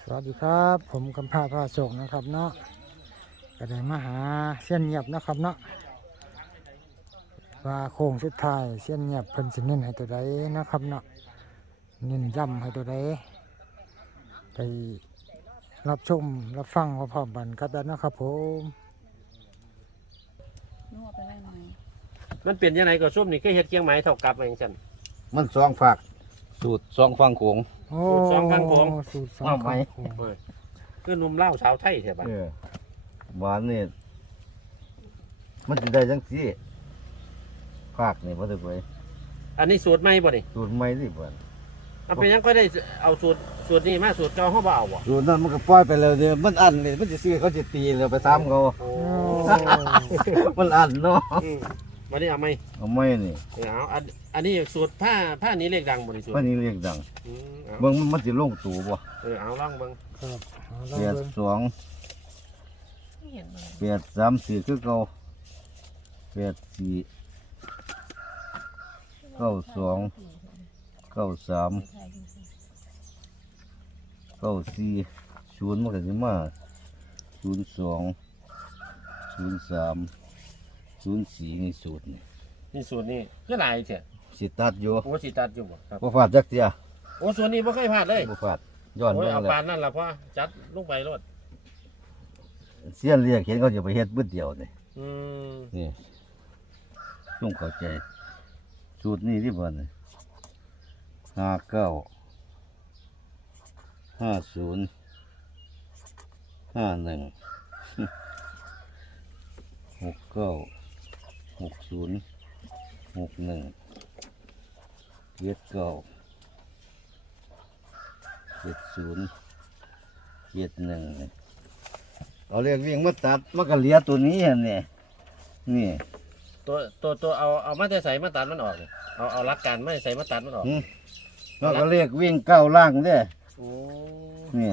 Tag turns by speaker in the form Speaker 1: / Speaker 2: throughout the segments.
Speaker 1: สวัสดีครับผมกำพร้าพาโศกนะครับเนาะก็ได้มาหาเส้นเงียบนะครับเนาะว่าโค้งสุดท้ายเส้นเงียบเพิ่นสิเน้นให้ตัวใดนะครับเนาะเน้นย้ำให้ตัวใดไปรับชมรับฟังพร้อมๆกันครับนะครับผม
Speaker 2: นวดไปได้หน่อย
Speaker 3: มันเป็นยังไงก็ส้มนี่ก็เฮ็ดเกียงไม้เท่ากับอย่างฉัน
Speaker 4: มันสองฝักสูตรสองฟังโขง
Speaker 1: โอ้
Speaker 3: สูตรสองข้างโค้ง
Speaker 1: สูตรสอง
Speaker 4: ว่าไหม
Speaker 1: ข้างโค้ง
Speaker 3: คือหนุ่มเล่าวสาวไทยใช่ปะ
Speaker 4: หวานนี่มันจะได้จังซี่ผักนี่พอถึงไป
Speaker 3: อันนี้สูตรใหม่บ่นี่
Speaker 4: สูตรใหม่นี่บ่น
Speaker 3: เอาเป็นยังก็ได้เอาสูตรนี้มาสูตรเก่าเฮาบ่เอาบ่
Speaker 4: สูตรนั้นมันก็ปล่อยไปแล้วเนี่ยมันอันนี่มันจะซื้อเขาจะตีแล้วไปตามเขา
Speaker 3: โอ้
Speaker 4: มันอันเนาะ
Speaker 3: มานี่เอาไหม
Speaker 4: เอาไม่นี่
Speaker 3: เอาอันนี้สูตรผ้านี้เลขดังบ่นี่สูตร
Speaker 4: มันนี่เรียกดัง
Speaker 3: เอา
Speaker 4: เบิ่งมันสิลงตู่บ่
Speaker 3: เอาลองเบิ่ง
Speaker 1: ครับเอาลอง
Speaker 4: แปด
Speaker 1: เบิ่ง
Speaker 4: สอง
Speaker 2: ไม่เห็นเลย
Speaker 4: แปดสามสี่คือเก่าแปดสี่เก้าสองเก้าสามเก้าสี่ศูนย์มันก็สิมา02 03 04นี่สูตรนี่
Speaker 3: นี่สูตรนี้คือหลายแท้
Speaker 4: สิตัดอยู่
Speaker 3: โอ้สิตัดอยู่บ่ครับ
Speaker 4: บ่ฟาดจักเที่ย
Speaker 3: โอ้สูตรนี้บ่เคยพลาดเลย
Speaker 4: บ่ฟาดย้อน
Speaker 3: โอ้ย
Speaker 4: เบิ่ง
Speaker 3: เอา
Speaker 4: แล้
Speaker 3: ปาว นนั่นล่ะพ่อจัดลงไปโลด
Speaker 4: เสียนเรียกเห็นเขาจะไปเฮ็ดบึดเดียวนี่
Speaker 3: อืม
Speaker 4: นี่ต้องเข้าใจ สูตรนี้ที่เพิ่นนี่59 50 51 69 60 61 79 70 71นี่เอาเรียกวิ่งมาตัดมันก็เหลือตัวนี้หั่นนี่นี่
Speaker 3: ตัวเอามาแต่ใส่มาตัดมันออกนี่เอาหลักการไม่ใส่มาตัดมันออก
Speaker 4: มันก็เรียกวิ่งก้าวล่างเด้
Speaker 3: โอ้
Speaker 4: นี่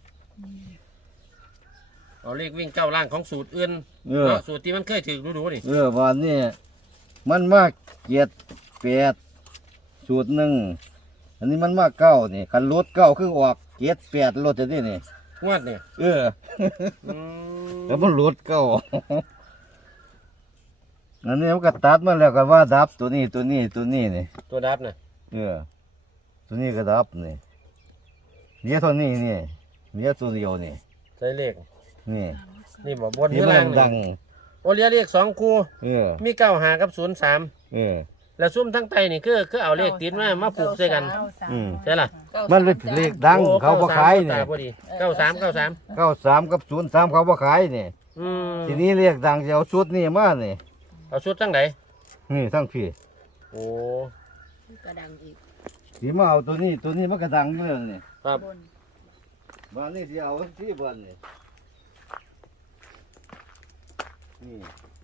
Speaker 3: เอาเลขวิ่งเก้าล่างของสูตรอื่น
Speaker 4: เออ
Speaker 3: เนาะสูตรที่มันเคยถือดูนี่
Speaker 4: วันนี้มันมา7 8สูตรหนึ่งอันนี้มันมา9นี่คันรถ9คือออก7 8รถจะได้นี่
Speaker 3: งวดเนี่ย
Speaker 4: เออ
Speaker 3: อืม
Speaker 4: แล้วมันรถ9 อันนี้มันก็ตัดมาแล้วก็ว่าดับตัวนี้นี่
Speaker 3: ตัวดับน่ะ
Speaker 4: เออตัวนี้ก็ดับนี่เหลือเท่านี้นี่เหลือตัวเดียวนี่
Speaker 3: ใส่เลข
Speaker 4: นี่
Speaker 3: นี่บอกบน
Speaker 4: นี่
Speaker 3: หรือ
Speaker 4: มั
Speaker 3: ล่าง
Speaker 4: นดัง
Speaker 3: นี่โอเลียเลข2คู่
Speaker 4: เออ
Speaker 3: มี9 5กับ03
Speaker 4: เออ
Speaker 3: แล้วซุ่มทั้งไตนี่คือเอาเลขติดมาผูกใส่กัน
Speaker 4: อืม
Speaker 3: ใช่ล่ะ
Speaker 4: มันเป็นเลขดัง
Speaker 3: โอ้
Speaker 4: เขาบ่ขาย
Speaker 3: ต
Speaker 4: นี่
Speaker 3: พอดี93
Speaker 4: 93กับ03เขาบ่ขายนี่
Speaker 3: อืม
Speaker 4: ทีนี้เรียกดังจะเอาชุดนี่มานี่
Speaker 3: เอาชุดทั้งไหน
Speaker 4: นี่ทั้งพี่
Speaker 3: โอ้
Speaker 2: กระดังอีก
Speaker 4: สิมาเอาตัวนี้มันก็ดังเมื่อนี่
Speaker 3: ครับ
Speaker 2: บน
Speaker 4: บ้านนี้สิเอาที่บ้านนี่นี่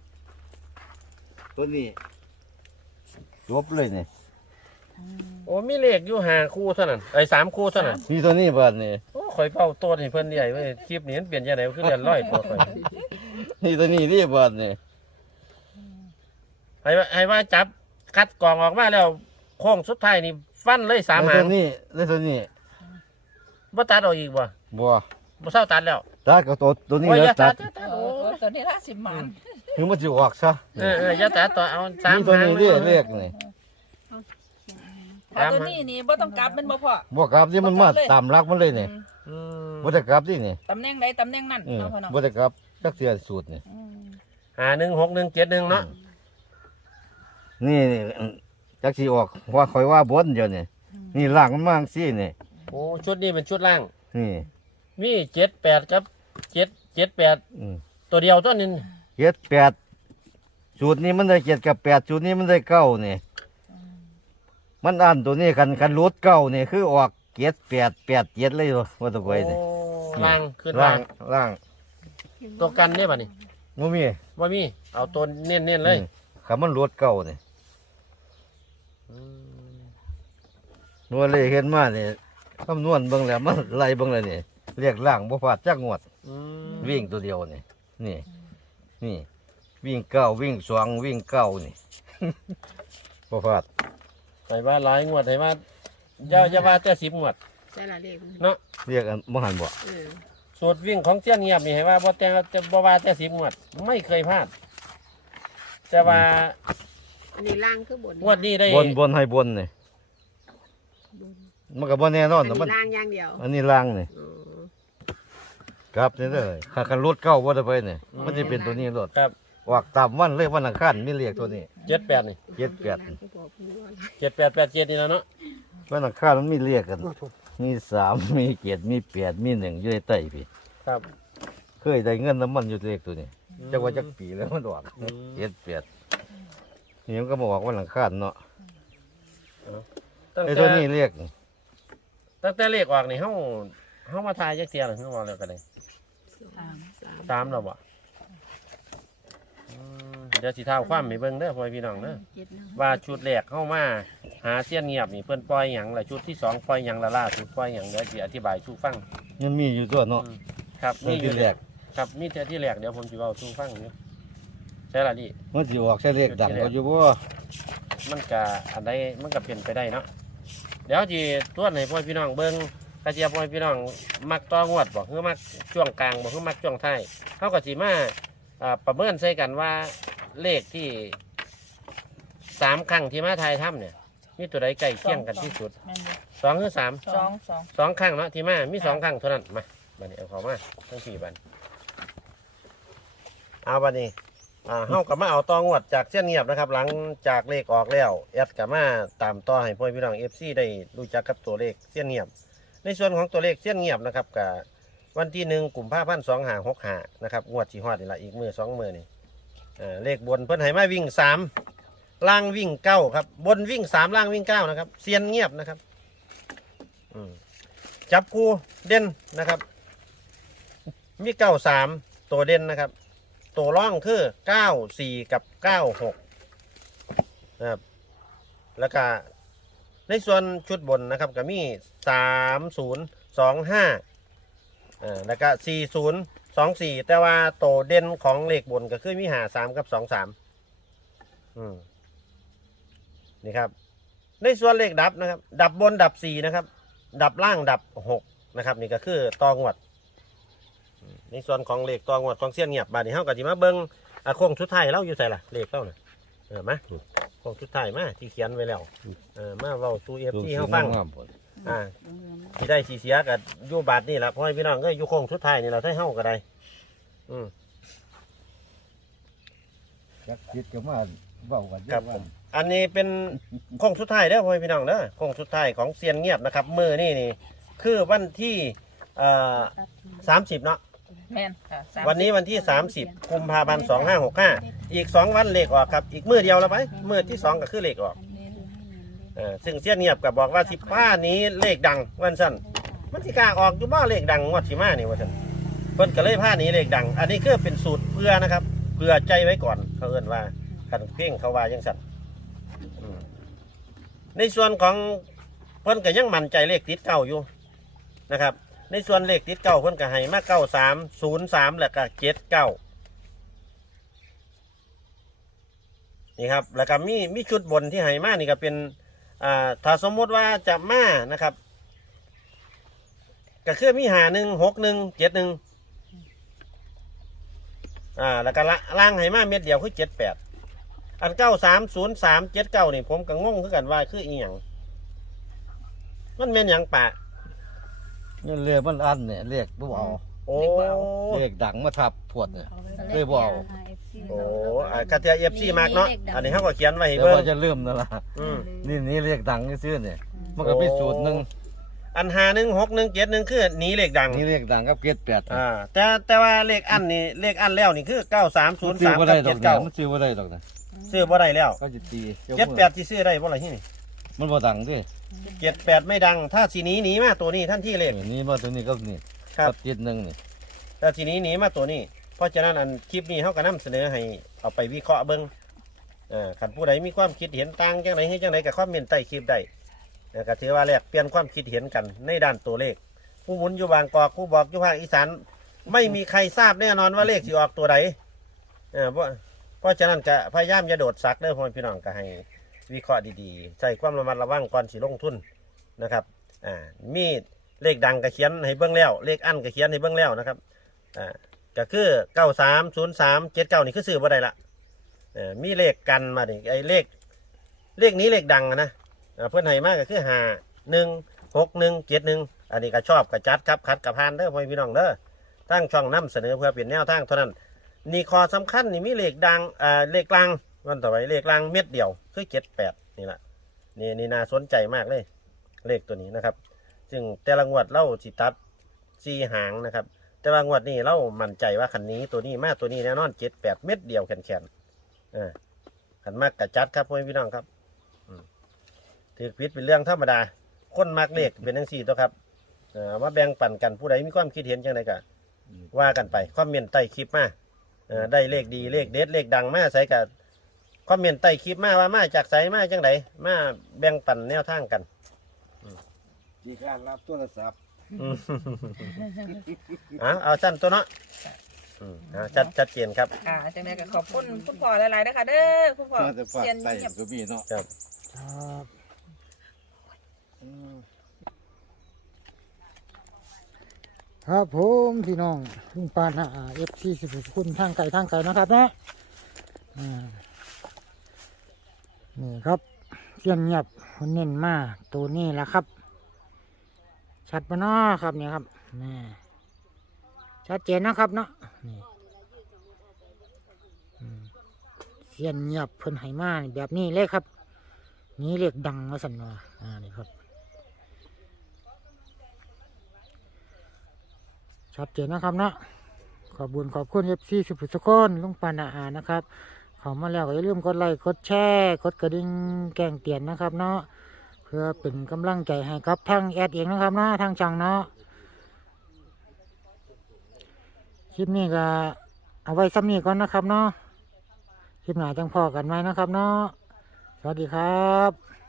Speaker 4: ตัวนี้จบเลยนี่
Speaker 3: โอ้มีเลขอยู่5คู่เท่านั้น3คู่เท่านั้น
Speaker 4: มีตัวนี้บ้านนี่
Speaker 3: โอ้ข่อยเป้าโต้นให้เพิ่นใหญ่เว้ยคลิปนี้มันเปลี่ยนจังได๋คือเรียนร้อยกว่าข่อย
Speaker 4: นี่ตัวนี้ที่บ้านนี่
Speaker 3: ให้ว่าจับคัดกรองออกมาแล้วโค้งสุดท้ายนี่ฟันเลย3
Speaker 4: แล้ว
Speaker 3: หา
Speaker 4: ตั
Speaker 3: ง
Speaker 4: วนี้แล้วตัวนี้
Speaker 3: บ่ตัดออกอีกบ่
Speaker 4: บัว
Speaker 3: บ่เศร้าตัดแล้ว
Speaker 4: ตัดกับตัวนี้
Speaker 3: โอ้ย
Speaker 4: แล้
Speaker 3: อย่าว ตั
Speaker 4: ตั
Speaker 3: ด
Speaker 4: ด
Speaker 3: อย่าตัด
Speaker 2: โอ้
Speaker 3: โอ้
Speaker 2: ตัวนี้ละ10 มัน
Speaker 4: ถึงมันจะออกซะ
Speaker 3: อย่าตัดต่อเอา3
Speaker 4: นี่ตัว
Speaker 3: หาง
Speaker 4: นี้เรียกนี่
Speaker 2: ถ้าตัวนี้นี่บ่ต้องกลับมันบ่พอ
Speaker 4: บ่กลับที่มันมาตามรักมันเลยนี่
Speaker 3: อืม
Speaker 4: บ่ได้กลับที่นี่
Speaker 2: ตำแหน่งใดตำแหน่งนั้น
Speaker 4: เออ
Speaker 2: เนาะพ่อเนาะ
Speaker 4: บ่ได้กลับจักเสียสูตรนี่
Speaker 3: หา16171เนาะ
Speaker 4: นี่จักสิออกว่าคอยว่าบนเดี๋ยวนี่นี่ล่างมันมาจังซี่นี่
Speaker 3: โอ้ชุดนี้เป็นชุดล่าง
Speaker 4: นี่
Speaker 3: มี78กับ778
Speaker 4: อืม
Speaker 3: ตัวเดียวตัวนึง
Speaker 4: 8สูตรนี้มันได้7กับ8สูตรนี้มันได้9นี่มันอ่านตัวนี้กันรูด9นี่คือออก7 เลยว่าตัวไว้นี่
Speaker 3: ล่างขึ้น
Speaker 4: ล่า
Speaker 3: ล่าง ง
Speaker 4: ล่าง
Speaker 3: ตัวกันเนี่ยบัดนี้
Speaker 4: บ่มี
Speaker 3: บ่มีเอาตัวเน้นๆเลย
Speaker 4: คันมันรูด9นี่นัวเลยเห็นมานี่คำนวณเบิ่งแล้วมันไล่เบิ่งแล้วนี่เรียกล่างบ่พลาดจักงวด
Speaker 3: อืม
Speaker 4: วิ่งตัวเดียวนี่นี่นี่วิ่ง9วิ่ง2วิ่ง9นี่ บ่พลาด
Speaker 3: ให้ว่าหลายงวดให้ว่าอย่าว่าแต่10งวด
Speaker 2: ใช่ละเลข
Speaker 3: เนาะ
Speaker 4: เรียกอันบ่หันบ่
Speaker 3: สูตรวิ่งของเสี้ยนเงียบนี่ให้ว่าบ่แต่จะบ่ว่าแต่10งวดไม่เคยพลาดแต่ว่า
Speaker 2: อันนี้ล่างคือบน
Speaker 3: งวดนี้ได้
Speaker 4: บนให้บนนี่มันก็บ่แน่นอน
Speaker 2: อัน
Speaker 4: แต่
Speaker 2: นี้
Speaker 4: มัน
Speaker 2: ล่างอย่างเดียว
Speaker 4: อันนี้ล่างนี่
Speaker 2: อ๋อ
Speaker 4: ครับนี่เลยถ้าคันรถเก้าบ่ได้ไปนี่มันสิเป็นตัวนี้รถ
Speaker 3: ครับ
Speaker 4: ออกตามวันเลยวันอังคารมีเลขตัวนี้
Speaker 3: 78นี่
Speaker 4: 78
Speaker 2: ล่างก็บอกพี่ว่า
Speaker 3: 7887นี่แล้วเนาะ
Speaker 4: วันอังคารมันมีเลขกัน มี3มี7มี8มี1อยู่ในใต้พี่
Speaker 3: ครับ
Speaker 4: เคยได้เงินน้ำมันอยู่เลขตัวนี้จักว่าจักปีแล้วมันออก
Speaker 3: อืม
Speaker 4: 78นี่มันก็มาออกวันอังคารเนาะ
Speaker 3: ตั้ง
Speaker 4: ไอ้
Speaker 3: แต่
Speaker 4: ตัวนี้เลข
Speaker 3: ตั้งแต่เลขออกนี่เฮามาทายจักเที่ยแล้วเฮาว่าแล้วก็ได้ 3แล้วบ่เดี๋ยวสิท้าวความให้เบิ่งเด้อพ่อพี่น้องเด้อว่าชุดแรกเข้ามาหาเสี้ยนเงียบนี่เพิ่นปล่อยหยังล่ะชุดที่2ปล่อยหยังละล่าสุดปล่อยหยังเดี๋ยวสิอธิบายสู่ฟัง
Speaker 4: มันมีอยู่ตัวเนาะ
Speaker 3: ครับ
Speaker 4: ตัว
Speaker 3: นี่อ
Speaker 4: ที่
Speaker 3: ยู่
Speaker 4: แรก
Speaker 3: ครับมีแต่ที่แรกเดี๋ยวผมสิเว้าสู่ฟังอยู่ใช่ล่ะดิ
Speaker 4: มันสิออกใช่เลขดังก็อยู่บ่
Speaker 3: มันก็อันใดมันก็เป็นไปได้เนาะเดี๋ยวสิตรวจให้พ่อพี่น้องเบิ่งกระเจียบพ่อพี่น้องมักต่องวดบ่คือมักช่วงกลางบ่คือมักช่วงท้ายเฮาก็สิมาประเมินใส่กันว่าเลขที่3ครั้งที่มาทายถ้ำเนี่ยมีตัวใดใกล้เคียงกันที่สุด2หรือ3 2ครั้งเนาะที่มามี2ครั้งเท่านั้นมาบัดนี้เอาเข้ามาทั้ง4บัดเอาบัดนี้เฮาก็มาเอาต่องวดจากเส้นเงียบนะครับ หลังจากเลขออกแล้วแอดก็มาตามต่อให้พ่อพี่น้อง FC ได้รู้จักกับตัวเลขเส้นเงียบ ในส่วนของตัวเลขเส้นเงียบนะครับกับวันที่1 กุมภาพันธ์ 2565นะครับงวดที่ฮอดนี่ละอีกมือ2มือนี่เลขบนเพิ่นให้มาวิ่ง3ล่างวิ่ง9ครับบนวิ่ง3ล่างวิ่ง9นะครับเสียนเงียบนะครับจับคู่เด่นนะครับมี93ตัวเด่นนะครับตัวร่องคือ94กับ96นะครับแล้วก็ในส่วนชุดบนนะครับก็มี3025แล้วก็4024แต่ว่าโตวเด่นของเลขบนก็คือมี53กับ23นี่ครับในส่วนเลขดับนะครับดับบนดับ4นะครับดับล่างดับ6นะครับนี่ก็คือตองวดในส่วนของเลขตองวดของเสี้ยนเงียบบาดนี้เฮาก็สิมาเบิ่งโค้งสุดท้ายเราอยู่ไสล่ะเลขเราน่ะมาโค้งสุดท้ายมาที่เขียนไว้แล้วมาเว้าสู่ FC เฮาฟังที่ได้สีเสียกับอยู่บาทนี่แหละเพราะให้พี่น้องก็อยู่โค้งสุดท้ายนี่เราได้เฮาก็ได้
Speaker 4: จักคิดก็มาเว้ากัน
Speaker 3: ครับผมอันนี้เป็นโค้งสุดท้ายเด้อพ่อพี่น้องเด้อโค้งสุดท้ายของเซียนเงียบนะครับมือนี่คือวันที่30เนาะ
Speaker 2: แม่นค่ะ30
Speaker 3: วันนี้วันที่30 กุมภาพันธ์ 2565อีก2วันเลขออกครับอีกมือเดียวแล้วไปมือที่2ก็คือเลขออกซึ่งเสี้ยนเงียบกับบอกว่า15นี้เลขดังวันสั้นมันสิกล้าออกอยู่บ่เลขดังงวดสิมานี่ว่าซั่นเพิ่นก็เลยผ้านี้เลขดังอันนี้คือเป็นสูตรเพื่อนะครับเพื่อใจไว้ก่อนเขาเอิ้นว่าคันเพ่งเขาว่าจังซั่นในส่วนของเพิ่นก็ยังมั่นใจเลขติดเก้าอยู่นะครับในส่วนเลขติดเก้าเพิ่นก็ให้มา9303แล้วก็79นี่ครับแล้วก็มีชุดบนที่ให้มานี่ก็เป็นถ้าสมมติว่าจะมานะครับก็คือมี516171แล้วก็ล่างให้มาเม็ดเดียวคือ78อัน930379นี่ผมก็งงคือกันว่าคืออีหยังมันเป็นหยังปะ
Speaker 4: นี่เลขมันอันเนี่ยเลขบ่เอา
Speaker 3: โอ้
Speaker 4: เลขดังมาทับพวดเนี่ยเลขบ่เอา
Speaker 3: โอ้กระเทียเอฟซีมากเนาะอันนี้เขาก็เขียนไว้ให้
Speaker 4: แต่
Speaker 3: เบิ่ง
Speaker 4: ว่าจะลืมนั่นล่ะนี่เลขดังซื่อๆเนี่ยมันก็มีสูตรหนึง
Speaker 3: อัน516171คือหนีเลขดัง
Speaker 4: นี่เลขดังกับ78
Speaker 3: แต่ว่าเลขอันนี่เลขอันแล้วนี่คือ9303
Speaker 4: ซื้อบ่ได้ดอกเนี่ย
Speaker 3: 79
Speaker 4: มันซื้อบ่ได้ดอกนะ
Speaker 3: ซื้อบ่ได้แล้ว
Speaker 4: ก็จะตี
Speaker 3: 78ที่ซื้อได้บ่ล่ะที่นี่
Speaker 4: มันบ่ดังดิ
Speaker 3: 78ไม่ดังถ้าสีนี้หนีมาตัวนี้ท่านที่เลข
Speaker 4: นี่มาตัวนี้ก็นี่
Speaker 3: ครับ
Speaker 4: กับ71นี่
Speaker 3: ถ้าสีนี้หนีมาตัวนี้เพราะฉะนั้นอันคลิปนี้เฮาก็นำเสนอให้เอาไปวิเคราะห์เบิ่งคันผู้ใดมีความคิดเห็นต่างจังได๋เฮ็ดจังไดก็คอมเมนต์ใต้คลิปได้ก็ถือว่าแลกเปลี่ยนความคิดเห็นกันในด้านตัวเลขผู้หมุนอยู่บางกอกผู้บอกอยู่ภาคอีสานไม่มีใครทราบแน่นอนว่าเลขสิออกตัวใดเพราะฉะนั้นก็พยายามอย่าโดดซักเด้อพ่อพี่น้องก็ให้วิเคราะห์ดีๆใส่ความระมัดระวังก่อนสิลงทุนนะครับมีเลขดังก็เขียนให้เบิ่งแล้วเลขอันก็เขียนให้เบิ่งแล้วนะครับก็คือ930379นี่คือซื้อบ่ได้ละมีเลขกันมาดิไอ้เลขนี้เลขดังนะเพื่อนให้มากก็คือ516171อันนี้ก็ชอบก็จัดครับคัดกับพานเด้อพ่อพี่น้องเด้อตั้งช่องนำเสนอเพื่อเปลี่ยนแนวทางเท่านั้นนี่ข้อสำคัญนี่มีเลขดังเลขกลางวันต่อไปเลขกลางเม็ดเดียวคือ78นี่แหละนี่น่าสนใจมากเลยเลขตัวนี้นะครับซึ่งแต่ละงวดเล่าสิตัด4หางนะครับแต่ว่างวดนี้เรามั่นใจว่าคันนี้ตัวนี้มาตัวนี้แน่นอน78เม็ดเดียวแข็งขันมากกะจัดครับพ่อพี่น้องครับถือผิดเป็นเรื่องธรรมดาคนมักเลขเป็นทั้ง4ตัวครับมาแบ่งปันกันผู้ใดมีความคิดเห็นจังไดก็ว่ากันไปคอมเมนต์ใต้คลิปมาได้เลขดีเลขเด็ดเลขดังมาใส่กับคอมเมนต์ใต้คลิปมาว่ามาจากไสมาจังไดมาแบ่งปันแนวทางกัน
Speaker 4: ที่การรับโทรศัพท์
Speaker 3: เอาสั้นตัวเนาะชัดเจนครับ
Speaker 2: จังได๋ก็ขอบคุณคุณพ่อหลายๆนะคะเด้อคุณพ่อ
Speaker 4: มาแต่ฝาก
Speaker 2: เซียน
Speaker 4: ไต่
Speaker 2: เงียบ
Speaker 4: ก็มีเนาะ
Speaker 3: ครับ
Speaker 1: ครับผมพี่น้องลุงปานFC สิบคุณทางไกลนะครับเนาะนี่ครับเสียนเงียบคนเน้นมาตัวนี้แหละครับชัดปะเนาะครับเนี่ยครับนี่ชัดเจนนะครับเนาะนี่เสียนเงียบเพิ่นไหมาแบบนี้เลยครับนี่เรียกดังมาสั่นว่านี่ครับชัดเจนนะครับเนาะขอบคุณ FC สุขคนลุงปานนะครับเข้ามาแล้วก็อย่าลืมกดไลค์กดแชร์กดกระดิ่งแจ้งเตือนนะครับเนาะเพื่อเป็นกำลังใจให้กับทางแอดเองนะครับเนาะทางช่างเนาะคลิปนี้ก็เอาไว้ซ้ำนี้ก่อนนะครับเนาะคลิปหน้าจังพอกันไหมนะครับเนาะสวัสดีครับ